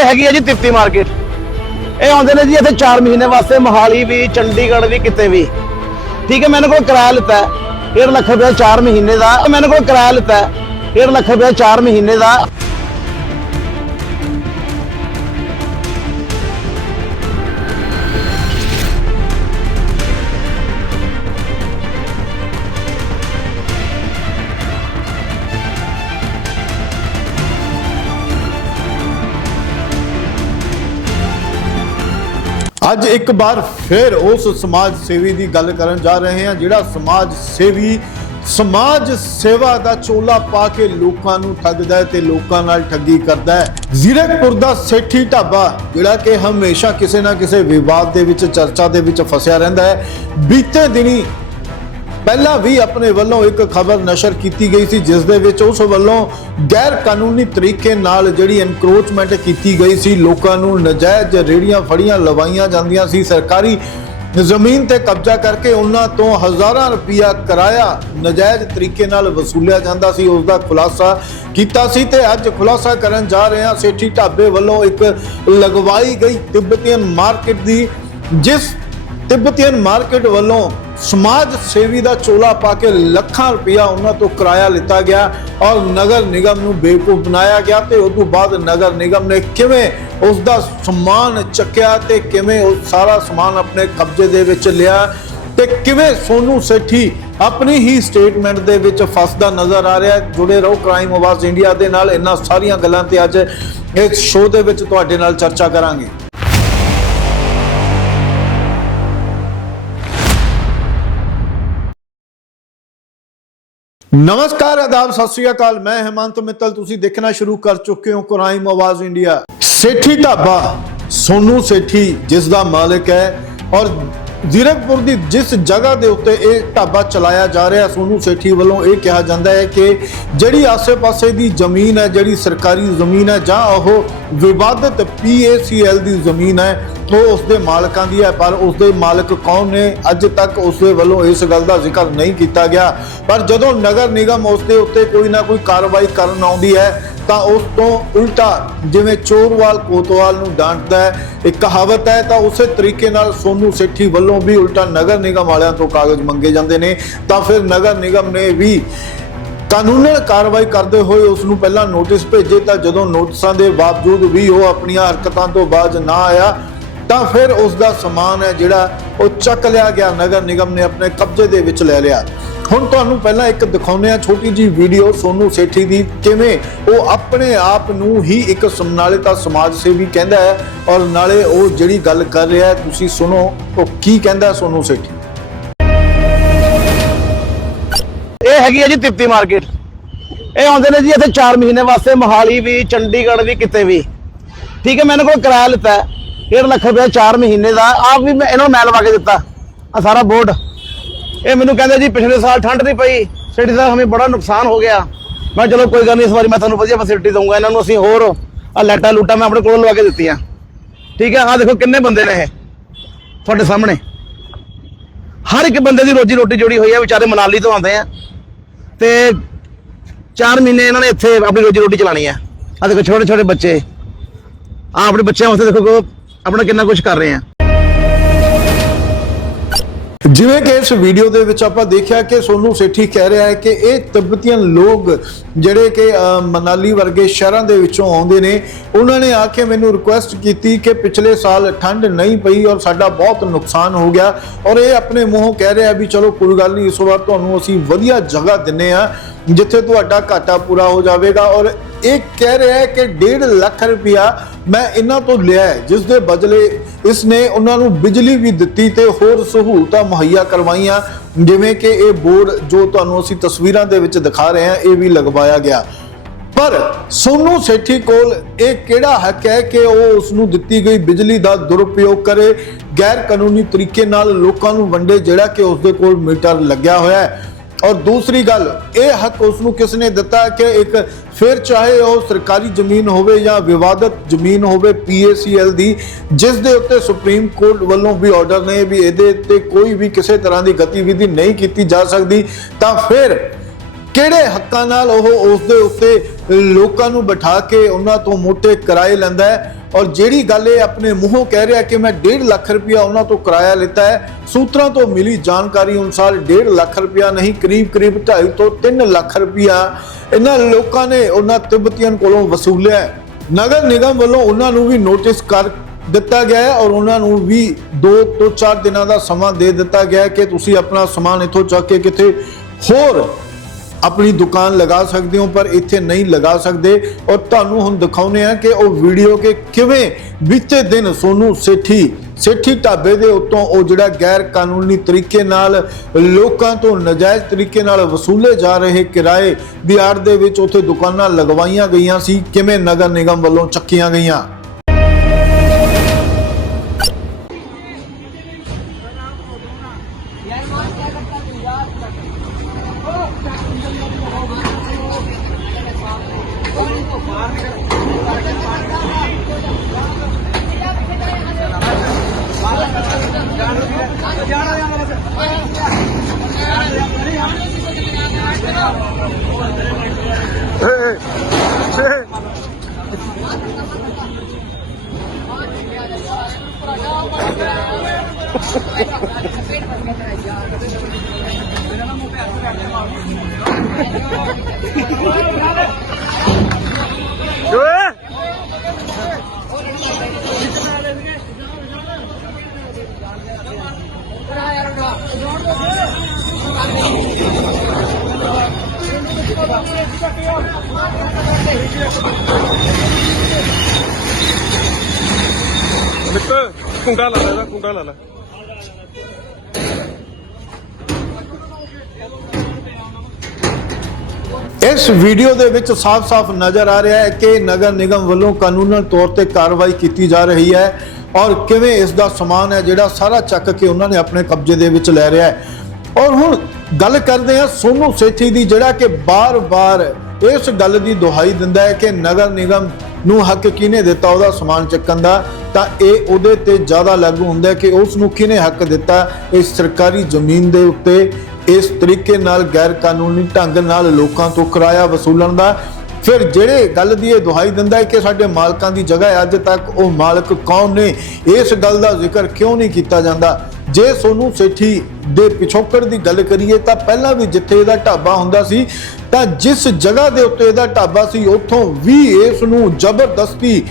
ਇਹ ਹੈਗੀ ਹੈ ਜੀ ਤਿਪਤੀ ਮਾਰਕੀਟ। ਇਹ ਆਉਂਦੇ ਨੇ ਜੀ ਇੱਥੇ 4 ਮਹੀਨੇ ਵਾਸਤੇ, ਮੋਹਾਲੀ ਵੀ, ਚੰਡੀਗੜ੍ਹ ਵੀ, ਕਿਤੇ ਵੀ। ਠੀਕ ਹੈ, ਮੈਨੇ ਕੋਲ ਕਿਰਾਇਆ ਲਿੱਤਾ ਹੈ 1.5 ਲੱਖ ਰੁਪਏ 4 ਮਹੀਨੇ ਦਾ। ਮੈਨੇ ਕੋਲ ਕਿਰਾਇਆ ਲਿੱਤਾ ਹੈ 1.5 ਲੱਖ ਰੁਪਏ 4 ਮਹੀਨੇ ਦਾ। ਅੱਜ ਇੱਕ ਵਾਰ ਫਿਰ ਉਸ ਸਮਾਜ ਸੇਵੀ ਦੀ ਗੱਲ ਕਰਨ ਜਾ ਰਹੇ ਹਾਂ, ਜਿਹੜਾ ਸਮਾਜ ਸੇਵੀ, ਸਮਾਜ ਸੇਵਾ ਦਾ ਚੋਲਾ ਪਾ ਕੇ ਲੋਕਾਂ ਨੂੰ ਠੱਗਦਾ ਹੈ ਤੇ ਲੋਕਾਂ ਨਾਲ ਠੱਗੀ ਕਰਦਾ ਹੈ। ਜ਼ੀਰਕਪੁਰ ਦਾ ਸੇਠੀ ਢਾਬਾ, ਜਿਹੜਾ ਕਿ ਹਮੇਸ਼ਾ ਕਿਸੇ ਨਾ ਕਿਸੇ ਵਿਵਾਦ ਦੇ ਵਿੱਚ, ਚਰਚਾ ਦੇ ਵਿੱਚ ਫਸਿਆ ਰਹਿੰਦਾ ਹੈ। ਬੀਤੇ ਦਿਨੀ ਪਹਿਲਾਂ ਵੀ ਆਪਣੇ ਵੱਲੋਂ ਇੱਕ ਖਬਰ ਨਸ਼ਰ ਕੀਤੀ ਗਈ ਸੀ, ਜਿਸ ਦੇ ਵਿੱਚ ਉਸ ਵੱਲੋਂ ਗੈਰ ਕਾਨੂੰਨੀ ਤਰੀਕੇ ਨਾਲ ਜਿਹੜੀ ਐਨਕਰੋਚਮੈਂਟ ਕੀਤੀ ਗਈ ਸੀ, ਲੋਕਾਂ ਨੂੰ ਨਜਾਇਜ਼ ਰੇੜੀਆਂ ਫੜੀਆਂ, ਲਵਾਈਆਂ ਜਾਂਦੀਆਂ ਸੀ। ਸਰਕਾਰੀ ਜ਼ਮੀਨ ਤੇ ਕਬਜ਼ਾ ਕਰਕੇ ਉਹਨਾਂ ਤੋਂ ਹਜ਼ਾਰਾਂ ਰੁਪਇਆ ਕਿਰਾਇਆ ਨਜਾਇਜ਼ ਤਰੀਕੇ ਨਾਲ ਵਸੂਲਿਆ ਜਾਂਦਾ ਸੀ, ਉਸ ਦਾ ਖੁਲਾਸਾ ਕੀਤਾ ਸੀ ਤੇ ਅੱਜ ਖੁਲਾਸਾ ਕਰਨ ਜਾ ਰਹੇ ਹਾਂ। ਸੇਠੀ ਢਾਬੇ ਵੱਲੋਂ ਇੱਕ ਲਗਵਾਈ ਗਈ ਤਿੱਬਤੀਅਨ ਮਾਰਕੀਟ ਦੀ, ਜਿਸ ਤਿੱਬਤੀਅਨ ਮਾਰਕੀਟ ਵੱਲੋਂ ਸਮਾਜ ਸੇਵੀ ਦਾ ਚੋਲਾ ਪਾ ਕੇ ਲੱਖਾਂ ਰੁਪਇਆ ਉਹਨਾਂ ਤੋਂ ਕਿਰਾਇਆ ਲਿੱਤਾ ਗਿਆ ਔਰ ਨਗਰ ਨਿਗਮ ਨੂੰ ਬੇਵਕੂਫ ਬਣਾਇਆ ਗਿਆ ਤੇ ਉਸ ਤੋਂ ਬਾਅਦ ਨਗਰ ਨਿਗਮ ਨੇ ਕਿਵੇਂ ਉਸ ਦਾ ਸਮਾਨ ਚੱਕਿਆ ਤੇ ਕਿਵੇਂ ਉਹ ਸਾਰਾ ਸਮਾਨ ਆਪਣੇ ਕਬਜ਼ੇ ਦੇ ਵਿੱਚ ਲਿਆ ਤੇ ਕਿਵੇਂ ਸੋਨੂ ਸੇਠੀ ਆਪਣੀ ਹੀ ਸਟੇਟਮੈਂਟ ਦੇ ਵਿੱਚ ਫਸਦਾ ਨਜ਼ਰ ਆ ਰਿਹਾ, ਜੁੜੇ ਰਹੋ ਕ੍ਰਾਈਮ ਆਵਾਜ਼ ਇੰਡੀਆ ਦੇ ਨਾਲ, ਇਹਨਾਂ ਸਾਰੀਆਂ ਗੱਲਾਂ ਤੇ ਅੱਜ ਇਸ ਸ਼ੋਅ ਦੇ ਵਿੱਚ ਤੁਹਾਡੇ ਨਾਲ ਚਰਚਾ ਕਰਾਂਗੇ। ਨਮਸਕਾਰ ਆਦਾਬ ਸਤਿ ਸ੍ਰੀ ਅਕਾਲ। ਮੈਂ ਹੇਮੰਤ ਮਿੱਤਲ, ਤੁਸੀਂ ਦੇਖਣਾ ਸ਼ੁਰੂ ਕਰ ਚੁੱਕੇ ਹੋ ਕ੍ਰਾਈਮ ਆਵਾਜ਼ ਇੰਡੀਆ। ਸੇਠੀ ਢਾਬਾ, ਸੋਨੂ ਸੇਠੀ ਜਿਸ ਦਾ ਮਾਲਕ ਹੈ ਔਰ ਜ਼ੀਰਕਪੁਰ ਦੀ ਜਿਸ ਜਗ੍ਹਾ ਦੇ ਉੱਤੇ ਇਹ ਢਾਬਾ ਚਲਾਇਆ ਜਾ ਰਿਹਾ, ਸੋਨੂ ਸੇਠੀ ਵੱਲੋਂ ਇਹ ਕਿਹਾ ਜਾਂਦਾ ਹੈ ਕਿ ਜਿਹੜੀ ਆਸੇ-ਪਾਸੇ ਦੀ ਜ਼ਮੀਨ ਹੈ, ਜਿਹੜੀ ਸਰਕਾਰੀ ਜ਼ਮੀਨ ਹੈ ਜਾਂ ਉਹ ਵਿਵਾਦਤ ਪੀਏਸੀਐਲ ਦੀ ਜ਼ਮੀਨ ਹੈ, ਉਹ ਉਸ ਦੇ ਮਾਲਕਾਂ ਦੀ ਹੈ, ਪਰ ਉਸ ਦੇ ਮਾਲਕ ਕੌਣ ਨੇ? ਅੱਜ ਤੱਕ ਉਸ ਦੇ ਵੱਲੋਂ ਇਸ ਗੱਲ ਦਾ ਜ਼ਿਕਰ ਨਹੀਂ ਕੀਤਾ ਗਿਆ। ਪਰ ਜਦੋਂ ਨਗਰ ਨਿਗਮ ਉਸ ਦੇ ਉੱਤੇ ਕੋਈ ਨਾ ਕੋਈ ਕਾਰਵਾਈ ਕਰਨ ਆਉਂਦੀ ਹੈ ਤਾਂ ਉਸ ਤੋਂ ਉਲਟਾ ਜਿਵੇਂ ਚੋਰਵਾਲ ਕੋਤਵਾਲ ਨੂੰ ਡਾਂਟਦਾ ਹੈ, ਇੱਕ ਕਹਾਵਤ ਹੈ, ਤਾਂ ਉਸੇ ਤਰੀਕੇ ਨਾਲ ਸੋਨੂ ਸੇਠੀ ਵੱਲੋਂ ਵੀ ਉਲਟਾ ਨਗਰ ਨਿਗਮ ਵਾਲਿਆਂ ਤੋਂ ਕਾਗਜ਼ ਮੰਗੇ ਜਾਂਦੇ ਨੇ। ਤਾਂ ਫਿਰ ਨਗਰ ਨਿਗਮ ਨੇ ਵੀ ਕਾਨੂੰਨਨ ਕਾਰਵਾਈ ਕਰਦੇ ਹੋਏ ਉਸ ਨੂੰ ਪਹਿਲਾਂ ਨੋਟਿਸ ਭੇਜੇ, ਤਾਂ ਜਦੋਂ ਨੋਟਿਸਾਂ ਦੇ ਬਾਵਜੂਦ ਵੀ ਉਹ ਆਪਣੀਆਂ ਹਰਕਤਾਂ ਤੋਂ ਬਾਜ਼ ਨਾ ਆਇਆ, ਤਾਂ ਫਿਰ ਉਸ ਦਾ ਸਮਾਨ ਹੈ ਜਿਹੜਾ ਉਹ ਚੱਕ ਲਿਆ ਗਿਆ। ਨਗਰ ਨਿਗਮ ਨੇ ਆਪਣੇ ਕਬਜ਼ੇ ਦੇ ਵਿੱਚ ਲੈ ਲਿਆ। ਹੁਣ ਤੁਹਾਨੂੰ ਪਹਿਲਾਂ ਇੱਕ ਦਿਖਾਉਂਦੇ ਆ ਛੋਟੀ ਜੀ ਵੀਡੀਓ ਸੋਨੂ ਸੇਠੀ ਦੀ, ਕਿਵੇਂ ਉਹ ਆਪਣੇ ਆਪ ਨੂੰ ਹੀ ਇੱਕ ਨਾਲੇ ਤਾਂ ਸਮਾਜ ਸੇਵੀ ਕਹਿੰਦਾ ਹੈ ਔਰ ਨਾਲੇ ਉਹ ਜਿਹੜੀ ਗੱਲ ਕਰ ਰਿਹਾ ਹੈ, ਤੁਸੀਂ ਸੁਣੋ, ਉਹ ਕੀ ਕਹਿੰਦਾ ਹੈ ਸੋਨੂ ਸੇਠੀ? ਇਹ ਹੈਗੀ ਹੈ ਜੀ ਤਿਪਤੀ ਮਾਰਕੀਟ। ਇਹ ਆਉਂਦੇ ਨੇ ਜੀ ਇੱਥੇ 4 ਮਹੀਨੇ ਵਾਸਤੇ, ਮੋਹਾਲੀ ਵੀ, ਚੰਡੀਗੜ੍ਹ ਵੀ, ਕਿਤੇ ਵੀ। ਠੀਕ ਹੈ, ਮੈਨੇ ਕੋਲ ਕਿਰਾਇਆ ਲਿੱਤਾ ਹੈ। 1.5 ਲੱਖ ਰੁਪਏ 4 ਮਹੀਨੇ ਦਾ। ਆਪ ਵੀ ਮੈਂ ਇਹਨਾਂ ਨੂੰ ਮੈਂ ਲਵਾ ਕੇ ਦਿੱਤਾ। ਆ ਸਾਰਾ ਬੋਰਡ। ਇਹ ਮੈਨੂੰ ਕਹਿੰਦੇ ਜੀ ਪਿਛਲੇ ਸਾਲ ਠੰਡ ਨਹੀਂ ਪਈ, ਸਿਟੀ ਦਾ ਹਮੇ ਬੜਾ ਨੁਕਸਾਨ ਹੋ ਗਿਆ। ਮੈਂ ਕਿਹਾ ਚਲੋ ਕੋਈ ਗੱਲ ਨਹੀਂ, ਇਸ ਵਾਰੀ ਮੈਂ ਤੁਹਾਨੂੰ ਵਧੀਆ ਫੈਸਿਲਿਟੀ ਦਊਂਗਾ, ਇਹਨਾਂ ਨੂੰ ਅਸੀਂ ਹੋਰ ਆ ਲੈਟਾ ਲੂਟਾ ਮੈਂ ਆਪਣੇ ਕੋਲ ਲਵਾ ਕੇ ਦਿੱਤੀਆਂ। ਠੀਕ ਹੈ ਆ ਦੇਖੋ ਕਿੰਨੇ ਬੰਦੇ ਨੇ ਇਹ, ਤੁਹਾਡੇ ਸਾਹਮਣੇ। ਹਰ ਇੱਕ ਬੰਦੇ ਦੀ ਰੋਜੀ ਰੋਟੀ ਜੁੜੀ ਹੋਈ ਹੈ, ਵਿਚਾਰੇ ਮਨਾਲੀ ਤੋਂ ਆਉਂਦੇ ਆ। ਤੇ 4 ਮਹੀਨੇ ਇਹਨਾਂ ਨੇ ਇੱਥੇ ਆਪਣੀ ਰੋਜੀ ਰੋਟੀ ਚਲਾਣੀ ਹੈ। ਆ ਦੇਖੋ ਛੋਟੇ ਛੋਟੇ ਬੱਚੇ। ਆ ਆਪਣੇ ਬੱਚਿਆਂ ਵਾਸਤੇ ਦੇਖੋ ਕੋ ਆਪਣਾ ਕਿੰਨਾ ਕੁਝ ਕਰ ਰਹੇ ਆ। ਜਿਵੇਂ ਕਿ ਇਸ ਵੀਡੀਓ ਦੇ ਵਿੱਚ ਆਪਾਂ ਦੇਖਿਆ ਕਿ ਸੋਨੂ ਸੇਠੀ ਕਹਿ ਰਿਹਾ ਹੈ ਕਿ ਇਹ ਤਿੱਬਤੀਅਨ ਲੋਕ ਜਿਹੜੇ ਕਿ ਮਨਾਲੀ ਵਰਗੇ ਸ਼ਹਿਰਾਂ ਦੇ ਵਿੱਚੋਂ ਆਉਂਦੇ ਨੇ, ਉਹਨਾਂ ਨੇ ਆ ਕੇ ਮੈਨੂੰ ਰਿਕੁਐਸਟ ਕੀਤੀ ਕਿ ਪਿਛਲੇ ਸਾਲ ਠੰਡ ਨਹੀਂ ਪਈ ਔਰ ਸਾਡਾ ਬਹੁਤ ਨੁਕਸਾਨ ਹੋ ਗਿਆ ਔਰ ਇਹ ਆਪਣੇ ਮੂੰਹੋਂ ਕਹਿ ਰਿਹਾ ਵੀ ਚਲੋ ਕੋਈ ਗੱਲ ਨਹੀਂ, ਇਸ ਵਾਰ ਤੁਹਾਨੂੰ ਅਸੀਂ ਵਧੀਆ ਜਗ੍ਹਾ ਦਿੰਨੇ ਆ ਜਿੱਥੇ ਤੁਹਾਡਾ ਘਾਟਾ ਪੂਰਾ ਹੋ ਜਾਵੇਗਾ ਔਰ ਇਹ ਕਹਿ ਰਿਹਾ ਹੈ ਕਿ 1.5 ਲੱਖ ਰੁਪਇਆ ਮੈਂ ਇਹਨਾਂ ਤੋਂ ਲਿਆ ਜਿਸ ਦੇ ਬਦਲੇ ਇਸ ਨੇ ਉਹਨਾਂ ਨੂੰ ਬਿਜਲੀ ਵੀ ਦਿੱਤੀ ਤੇ ਹੋਰ ਸਹੂਲਤਾਂ ਮੁਹੱਈਆ ਕਰਵਾਈਆਂ। ਜਿਵੇਂ ਕਿ ਇਹ ਬੋਰਡ ਜੋ ਤੁਹਾਨੂੰ ਅਸੀਂ ਤਸਵੀਰਾਂ ਦੇ ਵਿੱਚ ਦਿਖਾ ਰਹੇ ਹਾਂ, ਇਹ ਵੀ ਲਗਵਾਇਆ ਗਿਆ। ਪਰ ਸੋਨੂ ਸੇਠੀ ਕੋਲ ਇਹ ਕਿਹੜਾ ਹੱਕ ਹੈ ਕਿ ਉਹ ਉਸ ਨੂੰ ਦਿੱਤੀ ਗਈ ਬਿਜਲੀ ਦਾ ਦੁਰਉਪਯੋਗ ਕਰੇ? ਗੈਰ ਕਾਨੂੰਨੀ ਤਰੀਕੇ ਨਾਲ ਲੋਕਾਂ ਨੂੰ ਵੰਡੇ ਜਿਹੜਾ ਕਿ ਉਸ ਦੇ ਕੋਲ ਮੀਟਰ ਲੱਗਿਆ ਹੋਇਆ ਹੈ। ਔਰ ਦੂਸਰੀ ਗੱਲ, ਇਹ ਹੱਕ ਉਸ ਨੂੰ ਕਿਸ ਨੇ ਦਿੱਤਾ ਕਿ ਇੱਕ ਫਿਰ ਚਾਹੇ ਉਹ ਸਰਕਾਰੀ ਜ਼ਮੀਨ ਹੋਵੇ ਜਾਂ ਵਿਵਾਦਤ ਜ਼ਮੀਨ ਹੋਵੇ ਪੀਏਸੀਐਲ ਦੀ, ਜਿਸ ਦੇ ਉੱਤੇ ਸੁਪਰੀਮ ਕੋਰਟ ਵੱਲੋਂ ਵੀ ਆਰਡਰ ਨੇ ਵੀ ਇਹਦੇ ਤੇ ਕੋਈ ਵੀ ਕਿਸੇ ਤਰ੍ਹਾਂ ਦੀ ਗਤੀਵਿਧੀ ਨਹੀਂ ਕੀਤੀ ਜਾ ਸਕਦੀ, ਤਾਂ ਫਿਰ ਕਿਹੜੇ ਹੱਕਾਂ ਨਾਲ ਉਹ ਉਸ ਦੇ ਉੱਤੇ ਲੋਕਾਂ ਨੂੰ ਬਿਠਾ ਕੇ ਉਹਨਾਂ ਤੋਂ ਮੋਟੇ ਕਿਰਾਏ ਲੈਂਦਾ ਹੈ? ਔਰ ਜਿਹੜੀ ਗੱਲ ਇਹ ਆਪਣੇ ਮੂੰਹੋਂ ਕਹਿ ਰਿਹਾ ਕਿ ਮੈਂ 1.5 ਲੱਖ ਰੁਪਇਆ ਉਹਨਾਂ ਤੋਂ ਕਿਰਾਇਆ ਲਿੱਤਾ ਹੈ, ਸੂਤਰਾਂ ਤੋਂ ਮਿਲੀ ਜਾਣਕਾਰੀ ਅਨੁਸਾਰ 1.5 ਲੱਖ ਰੁਪਇਆ ਨਹੀਂ, ਕਰੀਬ ਕਰੀਬ 2.5 ਤੋਂ 3 ਲੱਖ ਰੁਪਇਆ ਇਹਨਾਂ ਲੋਕਾਂ ਨੇ ਉਹਨਾਂ ਤਿੱਬਤੀਆਂ ਕੋਲੋਂ ਵਸੂਲਿਆ ਨਗਰ ਨਿਗਮ ਵੱਲੋਂ ਉਹਨਾਂ ਨੂੰ ਵੀ ਨੋਟਿਸ ਕਰ ਦਿੱਤਾ ਗਿਆ ਹੈ ਔਰ ਉਹਨਾਂ ਨੂੰ ਵੀ 2 ਤੋਂ 4 ਦਿਨਾਂ ਦਾ ਸਮਾਂ ਦੇ ਦਿੱਤਾ ਗਿਆ ਹੈ ਕਿ ਤੁਸੀਂ ਆਪਣਾ ਸਮਾਨ ਇੱਥੋਂ ਚੱਕ ਕੇ ਕਿਤੇ ਹੋਰ ਆਪਣੀ ਦੁਕਾਨ ਲਗਾ ਸਕਦੇ ਹੋ, ਪਰ ਇੱਥੇ ਨਹੀਂ ਲਗਾ ਸਕਦੇ। ਔਰ ਤੁਹਾਨੂੰ ਹੁਣ ਦਿਖਾਉਨੇ ਆ ਕਿ ਉਹ ਵੀਡੀਓ ਕਿ ਕਿਵੇਂ ਬੀਤੇ ਦਿਨ ਸੋਨੂ ਸੇਠੀ ਸੇਠੀ ਢਾਬੇ ਦੇ ਉੱਤੋਂ ਉਹ ਜਿਹੜਾ ਗੈਰ ਕਾਨੂੰਨੀ ਤਰੀਕੇ ਨਾਲ ਲੋਕਾਂ ਤੋਂ ਨਜਾਇਜ਼ ਤਰੀਕੇ ਨਾਲ ਵਸੂਲੇ ਜਾ ਰਹੇ ਕਿਰਾਏ ਦੀ ਆੜ ਦੇ ਵਿੱਚ ਉੱਥੇ ਦੁਕਾਨਾਂ ਲਗਵਾਈਆਂ ਗਈਆਂ ਸੀ। ਕਿਵੇਂ ਨਗਰ ਨਿਗਮ ਵੱਲੋਂ ਚੱਕੀਆਂ ਗਈਆਂ? ਇੱਕ ਕੁੰਡਾ ਲਾ ਲੈ ਇਹਦਾ ਕੁੰਡਾ ਲਾ ਲੈ। ਇਸ ਵੀਡੀਓ ਦੇ ਵਿੱਚ ਸਾਫ਼-ਸਾਫ਼ ਨਜ਼ਰ ਆ ਰਿਹਾ ਹੈ ਕਿ ਨਗਰ ਨਿਗਮ ਵੱਲੋਂ ਕਾਨੂੰਨਨ ਤੌਰ ਤੇ ਕਾਰਵਾਈ ਕੀਤੀ ਜਾ ਰਹੀ ਹੈ ਔਰ ਕਿਵੇਂ ਇਸ ਦਾ ਸਮਾਨ ਹੈ ਜਿਹੜਾ ਸਾਰਾ ਚੱਕ ਕੇ ਉਹਨਾਂ ਨੇ ਆਪਣੇ ਕਬਜ਼ੇ ਦੇ ਵਿੱਚ ਲੈ ਰਿਹਾ ਹੈ। ਔਰ ਹੁਣ ਗੱਲ ਕਰਦੇ ਹਾਂ ਸੋਨੂ ਸੇਠੀ ਦੀ ਜਿਹੜਾ ਕਿ ਬਾਰ-ਬਾਰ ਇਸ ਗੱਲ ਦੀ ਦੁਹਾਈ ਦਿੰਦਾ ਹੈ ਕਿ ਨਗਰ ਨਿਗਮ ਨੂੰ ਹੱਕ ਕਿਹਨੇ ਦਿੱਤਾ ਉਹਦਾ ਸਮਾਨ ਚੱਕਣ ਦਾ, ਤਾਂ ਇਹ ਉਹਦੇ ਤੇ ਜ਼ਿਆਦਾ ਲਾਗੂ ਹੁੰਦਾ ਕਿ ਉਸ ਨੂੰ ਕਿਹਨੇ ਹੱਕ ਦਿੱਤਾ ਇਸ ਸਰਕਾਰੀ ਜ਼ਮੀਨ ਦੇ ਉੱਤੇ। ਇਸ ਤਰੀਕੇ ਨਾਲ ਗੈਰ ਕਾਨੂੰਨੀ ਢੰਗ ਨਾਲ ਲੋਕਾਂ ਤੋਂ ਕਿਰਾਇਆ ਵਸੂਲਣ ਦਾ। ਫਿਰ ਜਿਹੜੇ ਗੱਲ ਦੀ ਇਹ ਦੁਹਾਈ ਦਿੰਦਾ ਹੈ ਕਿ ਸਾਡੇ ਮਾਲਕਾਂ ਦੀ ਜਗ੍ਹਾ ਹੈ, ਅੱਜ ਤੱਕ ਉਹ ਮਾਲਕ ਕੌਣ ਨੇ? ਇਸ ਗੱਲ ਦਾ ਜ਼ਿਕਰ ਕਿਉਂ ਨਹੀਂ ਕੀਤਾ ਜਾਂਦਾ? ਜੇ ਸੋਨੂੰ ਸੇਠੀ ਦੇ ਪਿਛੋਕੜ ਦੀ ਗੱਲ ਕਰੀਏ ਤਾਂ ਪਹਿਲਾਂ ਵੀ ਜਿੱਥੇ ਇਹਦਾ ਢਾਬਾ ਹੁੰਦਾ ਸੀ, ਤਾਂ ਜਿਸ ਜਗ੍ਹਾ ਦੇ ਉੱਤੇ ਇਹਦਾ ਢਾਬਾ ਸੀ, ਉੱਥੋਂ ਵੀ ਇਸ ਨੂੰ ਜ਼ਬਰਦਸਤੀ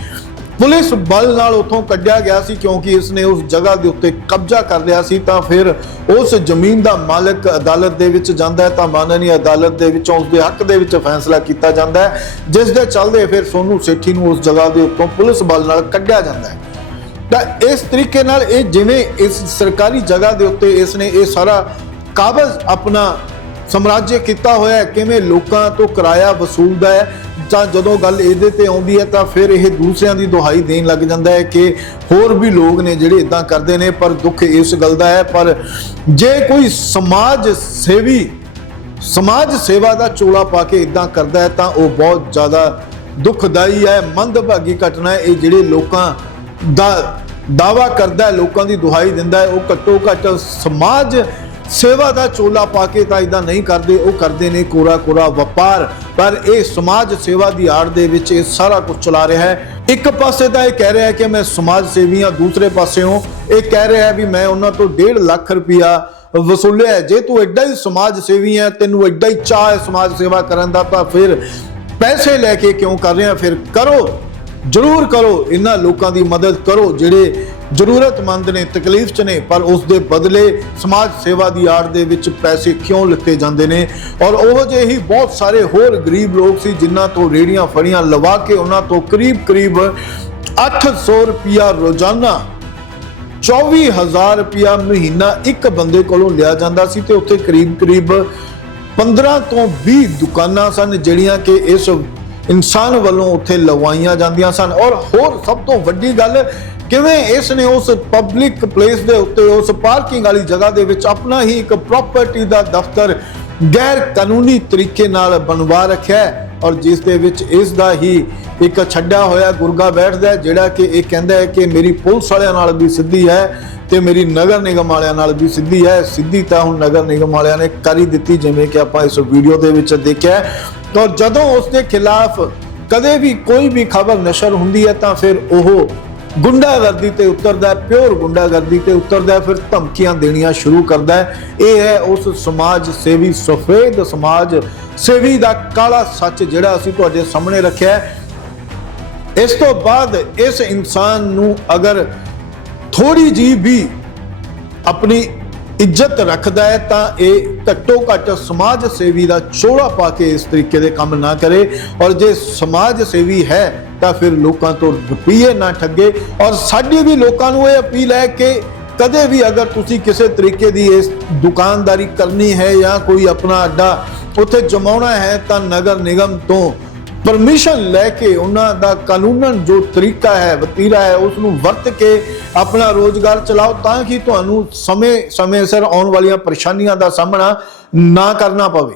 ਪੁਲਿਸ ਬਲ ਨਾਲ ਉੱਥੋਂ ਕੱਢਿਆ ਗਿਆ ਸੀ ਕਿਉਂਕਿ ਇਸ ਨੇ ਉਸ ਜਗ੍ਹਾ ਦੇ ਉੱਤੇ ਕਬਜ਼ਾ ਕਰ ਲਿਆ ਸੀ ਤਾਂ ਫਿਰ ਉਸ ਜ਼ਮੀਨ ਦਾ ਮਾਲਕ ਅਦਾਲਤ ਦੇ ਵਿੱਚ ਜਾਂਦਾ ਹੈ ਤਾਂ ਮਾਨਨੀ ਅਦਾਲਤ ਦੇ ਵਿੱਚੋਂ ਉਸ ਦੇ ਹੱਕ ਦੇ ਵਿੱਚ ਫੈਸਲਾ ਕੀਤਾ ਜਾਂਦਾ ਹੈ, ਜਿਸ ਦੇ ਚੱਲਦੇ ਫਿਰ ਸੋਨੂ ਸੇਠੀ ਨੂੰ ਉਸ ਜਗ੍ਹਾ ਦੇ ਉੱਤੋਂ ਪੁਲਿਸ ਬਲ ਨਾਲ ਕੱਢਿਆ ਜਾਂਦਾ ਹੈ। ਤਾਂ ਇਸ ਤਰੀਕੇ ਨਾਲ ਇਹ ਜਿਵੇਂ ਇਸ ਸਰਕਾਰੀ ਜਗ੍ਹਾ ਦੇ ਉੱਤੇ ਇਸ ਨੇ ਇਹ ਸਾਰਾ ਕਾਬਜ਼ ਆਪਣਾ ਸਮਰਾਜ ਕੀਤਾ ਹੋਇਆ ਕਿਵੇਂ ਲੋਕਾਂ ਤੋਂ ਕਿਰਾਇਆ ਵਸੂਲਦਾ ਹੈ, ਜਾਂ ਜਦੋਂ ਗੱਲ ਇਹਦੇ ਤੇ ਆਉਂਦੀ ਹੈ ਤਾਂ ਫਿਰ ਇਹ ਦੂਸਰਿਆਂ ਦੀ ਦੁਹਾਈ ਦੇਣ ਲੱਗ ਜਾਂਦਾ ਹੈ ਕਿ ਹੋਰ ਵੀ ਲੋਕ ਨੇ ਜਿਹੜੇ ਇਦਾਂ ਕਰਦੇ ਨੇ, ਪਰ ਦੁੱਖ ਇਸ ਗੱਲ ਦਾ ਹੈ। ਪਰ ਜੇ ਕੋਈ ਸਮਾਜ ਸੇਵੀ, ਸਮਾਜ ਸੇਵਾ ਦਾ ਚੋਲਾ ਪਾ ਕੇ ਇਦਾਂ ਕਰਦਾ ਹੈ, ਤਾਂ ਉਹ ਬਹੁਤ ਜ਼ਿਆਦਾ ਦੁਖਦਾਈ ਹੈ। ਮੰਦਭਾਗੀ ਘਟਨਾ ਹੈ, ਇਹ ਜਿਹੜੇ ਲੋਕਾਂ ਦਾ ਦਾਵਾ ਕਰਦਾ ਹੈ, ਲੋਕਾਂ ਦੀ ਦੁਹਾਈ ਦਿੰਦਾ ਹੈ, ਉਹ ਘੱਟੋ ਘੱਟ ਸਮਾਜ ਸੇਵਾ ਦਾ ਚੋਲਾ ਪਾ ਕੇ ਤਾਂ ਇਦਾਂ ਨਹੀਂ ਕਰਦੇ, ਉਹ ਕਰਦੇ ਨੇ ਕੋਰਾ ਕੋਰਾ ਵਪਾਰ। ਪਰ ਇਹ ਸਮਾਜ ਸੇਵਾ ਦੀ ਆੜ ਦੇ ਵਿੱਚ ਇਹ ਸਾਰਾ ਕੁਝ ਚਲਾ ਰਿਹਾ ਹੈ। ਇੱਕ ਪਾਸੇ ਤਾਂ ਇਹ ਕਹਿ ਰਿਹਾ ਹੈ ਕਿ ਮੈਂ ਸਮਾਜ ਸੇਵੀ ਹਾਂ, ਦੂਸਰੇ ਪਾਸਿਓਂ ਇਹ ਕਹਿ ਰਿਹਾ ਹੈ ਵੀ ਮੈਂ ਉਹਨਾਂ ਤੋਂ 1.5 ਲੱਖ ਰੁਪਇਆ ਵਸੂਲਿਆ ਹੈ। ਜੇ ਤੂੰ ਐਡਾ ਹੀ ਸਮਾਜ ਸੇਵੀ ਹੈ, ਤੈਨੂੰ ਐਡਾ ਹੀ ਚਾਹ ਹੈ ਸਮਾਜ ਸੇਵਾ ਕਰਨ ਦਾ, ਤਾਂ ਫਿਰ ਪੈਸੇ ਲੈ ਕੇ ਕਿਉਂ ਕਰ ਰਿਹਾ ਫਿਰ ਕਰੋ, ਜ਼ਰੂਰ ਕਰੋ। ਇਹਨਾਂ ਲੋਕਾਂ ਦੀ ਮਦਦ ਕਰੋ ਜਿਹੜੇ ਜ਼ਰੂਰਤਮੰਦ ਨੇ, ਤਕਲੀਫ 'ਚ ਨੇ, ਪਰ ਉਸ ਦੇ ਬਦਲੇ ਸਮਾਜ ਸੇਵਾ ਦੀ ਆੜ ਦੇ ਵਿੱਚ ਪੈਸੇ ਕਿਉਂ ਲਿੱਤੇ ਜਾਂਦੇ ਨੇ? ਔਰ ਉਹ ਜਿਹੇ ਹੀ ਬਹੁਤ ਸਾਰੇ ਹੋਰ ਗਰੀਬ ਲੋਕ ਸੀ ਜਿਨ੍ਹਾਂ ਤੋਂ ਰੇੜੀਆਂ ਫੜੀਆਂ, ਲਵਾ ਕੇ ਉਹਨਾਂ ਤੋਂ ਕਰੀਬ-ਕਰੀਬ 800 ਰੁਪਿਆ ਰੋਜ਼ਾਨਾ 24000 ਰੁਪਿਆ ਮਹੀਨਾ ਇੱਕ ਬੰਦੇ ਕੋਲੋਂ ਲਿਆ ਜਾਂਦਾ ਸੀ ਤੇ ਉੱਥੇ ਕਰੀਬ-ਕਰੀਬ 15 ਤੋਂ 20 ਦੁਕਾਨਾਂ ਸਨ ਜਿਹੜੀਆਂ ਕਿ ਇਸ ਇਨਸਾਨ ਵੱਲੋਂ ਉੱਥੇ ਲਵਾਈਆਂ ਜਾਂਦੀਆਂ ਸਨ। ਔਰ ਹੋਰ ਸਭ ਤੋਂ ਵੱਡੀ ਗੱਲ ਕਿਵੇਂ ਇਸ ਨੇ ਉਸ ਪਬਲਿਕ ਪਲੇਸ ਦੇ ਉੱਤੇ, ਉਸ ਪਾਰਕਿੰਗ ਵਾਲੀ ਜਗ੍ਹਾ ਦੇ ਵਿੱਚ ਆਪਣਾ ਹੀ ਇੱਕ ਪ੍ਰਾਪਰਟੀ ਦਾ ਦਫ਼ਤਰ ਗੈਰ ਕਾਨੂੰਨੀ ਤਰੀਕੇ ਨਾਲ ਬਣਵਾ ਰੱਖਿਆ ਹੈ ਔਰ ਜਿਸ ਦੇ ਵਿੱਚ ਇਸ ਦਾ ਹੀ ਇੱਕ ਛੱਡਿਆ ਹੋਇਆ ਗੁਰਗਾ ਬੈਠਦਾ ਜਿਹੜਾ ਕਿ ਇਹ ਕਹਿੰਦਾ ਹੈ ਕਿ ਮੇਰੀ ਪੁਲਿਸ ਵਾਲਿਆਂ ਨਾਲ ਵੀ ਸਿੱਧੀ ਹੈ ਤੇ ਮੇਰੀ ਨਗਰ ਨਿਗਮ ਵਾਲਿਆਂ ਨਾਲ ਵੀ ਸਿੱਧੀ ਹੈ ਸਿੱਧੀ ਤਾਂ ਹੁਣ ਨਗਰ ਨਿਗਮ ਵਾਲਿਆਂ ਨੇ ਕਰ ਹੀ ਦਿੱਤੀ, ਜਿਵੇਂ ਕਿ ਆਪਾਂ ਇਸ ਵੀਡੀਓ ਦੇ ਵਿੱਚ ਦੇਖਿਆ ਹੈ। ਔਰ ਜਦੋਂ ਉਸ ਦੇ ਖਿਲਾਫ ਕਦੇ ਵੀ ਕੋਈ ਵੀ ਖਬਰ ਨਸ਼ਰ ਹੁੰਦੀ ਹੈ ਤਾਂ ਫਿਰ ਉਹ ਗੁੰਡਾਗਰਦੀ ਤੇ ਉਤਰਦਾ ਪਿਓਰ ਗੁੰਡਾਗਰਦੀ ਤੇ ਉਤਰਦਾ ਫਿਰ ਧਮਕੀਆਂ ਦੇਣੀਆਂ ਸ਼ੁਰੂ ਕਰਦਾ ਇਹ ਹੈ ਉਸ ਸਮਾਜ ਸੇਵੀ, ਸਫੇਦ ਸਮਾਜ ਸੇਵੀ ਦਾ ਕਾਲਾ ਸੱਚ ਜਿਹੜਾ ਅਸੀਂ ਤੁਹਾਡੇ ਸਾਹਮਣੇ ਰੱਖਿਆ ਇਸ ਤੋਂ ਬਾਅਦ ਇਸ ਇਨਸਾਨ ਨੂੰ ਅਗਰ ਥੋੜੀ ਜੀ ਵੀ ਆਪਣੀ ਇੱਜ਼ਤ ਰੱਖਦਾ ਹੈ, ਤਾਂ ਇਹ ਘੱਟੋ ਘੱਟ ਸਮਾਜ ਸੇਵੀ ਦਾ ਚੋਲਾ ਪਾ ਕੇ ਇਸ ਤਰੀਕੇ ਦੇ ਕੰਮ ਨਾ ਕਰੇ। ਔਰ ਜੇ ਸਮਾਜ ਸੇਵੀ ਹੈ ਤਾਂ ਫਿਰ ਲੋਕਾਂ ਤੋਂ ਰੁਪਈਏ ਨਾ ਠੱਗੇ। ਔਰ ਸਾਡੀ ਵੀ ਲੋਕਾਂ ਨੂੰ ਇਹ ਅਪੀਲ ਹੈ ਕਿ ਕਦੇ ਵੀ ਅਗਰ ਤੁਸੀਂ ਕਿਸੇ ਤਰੀਕੇ ਦੀ ਇਸ ਦੁਕਾਨਦਾਰੀ ਕਰਨੀ ਹੈ ਜਾਂ ਕੋਈ ਆਪਣਾ ਅੱਡਾ ਉੱਥੇ ਜਮਾਉਣਾ ਹੈ, ਤਾਂ ਨਗਰ ਨਿਗਮ ਤੋਂ ਪਰਮਿਸ਼ਨ ਲੈ ਕੇ ਉਹਨਾਂ ਦਾ ਕਾਨੂੰਨਨ ਜੋ ਤਰੀਕਾ ਹੈ, ਵਤੀਰਾ ਹੈ ਉਸ ਨੂੰ ਵਰਤ ਕੇ ਆਪਣਾ ਰੋਜ਼ਗਾਰ ਚਲਾਓ, ਤਾਂ ਕਿ ਤੁਹਾਨੂੰ ਸਮੇਂ ਸਮੇਂ ਸਿਰ ਆਉਣ ਵਾਲੀਆਂ ਪਰੇਸ਼ਾਨੀਆਂ ਦਾ ਸਾਹਮਣਾ ਨਾ ਕਰਨਾ ਪਵੇ।